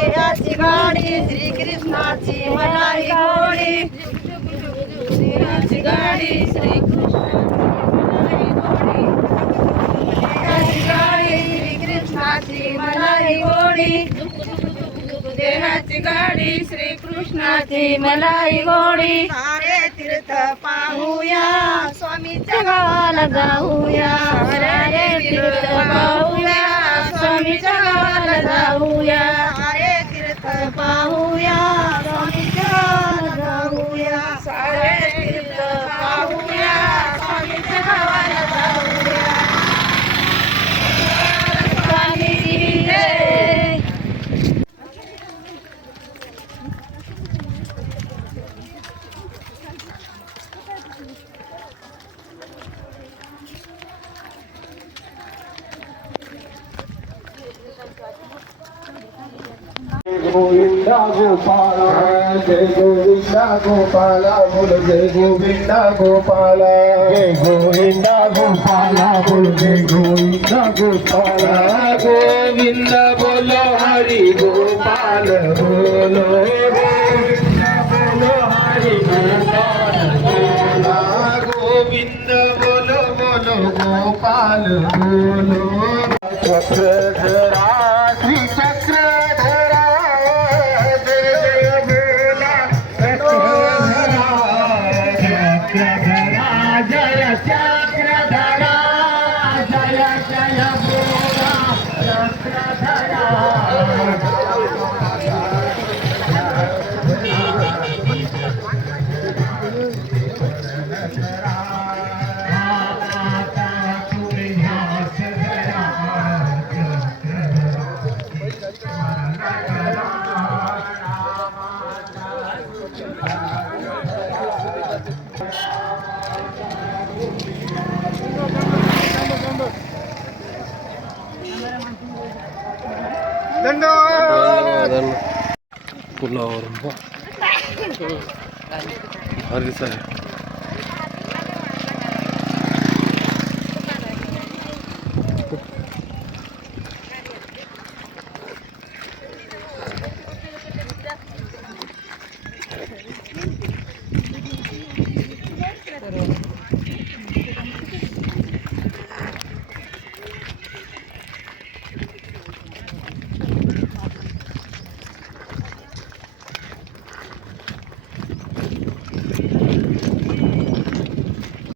देहाची गाडी श्रीकृष्णाची मनाई गोडी देहाची गाडी श्रीकृष्णाची मनाई गोडी देहाची गाडी श्रीकृष्णाची मलाई गोडी सारे तीर्थ पाहूया स्वामीच्या गावाला जाऊया सारे तीर्थ पाहूया स्वामीच्या गावाला जाऊया सारे तीर्थ पाहूया स्वामीच्या गावाला जाऊया सारे तीर्थ पाहूया स्वामीच्या गावाला जाऊया स्वामीची जय गोविंदा गोपाला जय गोविंदा गोपाला बोल जय गोविंदा गोपाला जय गोविंदा गोपाला बोल जय गोविंदा गोपाला गोविंद बोलो हरि गोपाल बोलो गोविंद बोलो हरि गोपाल बोला गोविंद बोलो बोलो गोपाल बोलो चक्रधरा श्री चक्रधरा जय चक्रधरा जय जय बोला चक्रधरा पुलावरून हरी साहेब